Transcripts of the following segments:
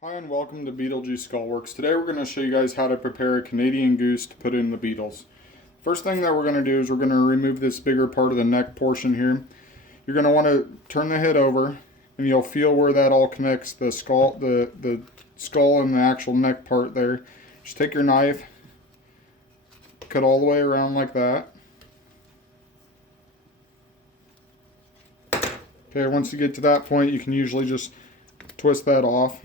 Hi and welcome to Beetle Juice Skull Works. Today we're going to show you guys how to prepare a Canadian goose to put in the beetles. First thing that we're going to do is we're going to remove this bigger part of the neck portion here. You're going to want to turn the head over and you'll feel where that all connects, the skull, the skull and the actual neck part there. Just take your knife, cut all the way around like that. Okay, once you get to that point you can usually just twist that off.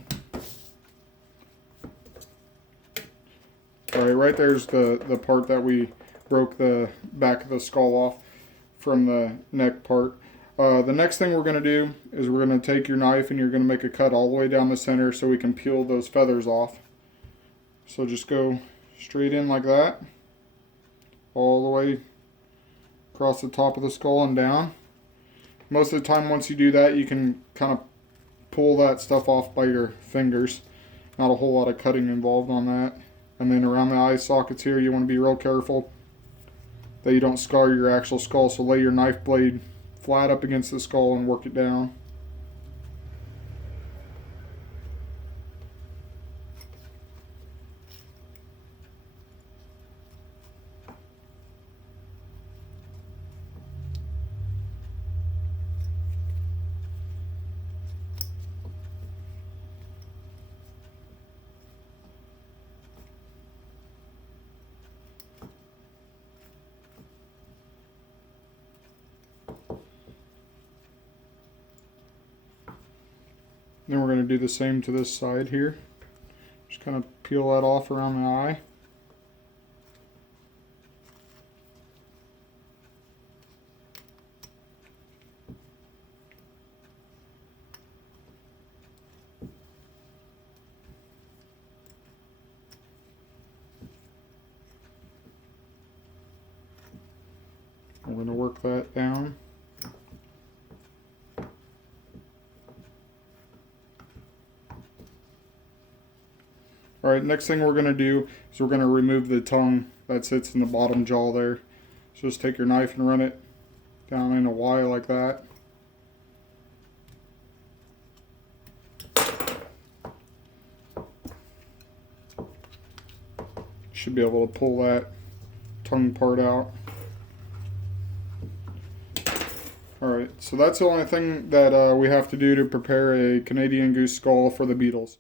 Alright, right there's the part that we broke the back of the skull off from the neck part. The next thing we're going to do is we're going to take your knife and you're going to make a cut all the way down the center so we can peel those feathers off. So just go straight in like that, all the way across the top of the skull and down. Most of the time once you do that you can kind of pull that stuff off by your fingers. Not a whole lot of cutting involved on that. And then around the eye sockets here, you want to be real careful that you don't scar your actual skull. So lay your knife blade flat up against the skull and work it down. Then we're going to do the same to this side here. Just kind of peel that off around the eye. We're going to work that down. Alright, next thing we're going to do is we're going to remove the tongue that sits in the bottom jaw there. So just take your knife and run it down in a Y like that. Should be able to pull that tongue part out. Alright, so that's the only thing that we have to do to prepare a Canadian goose skull for the beetles.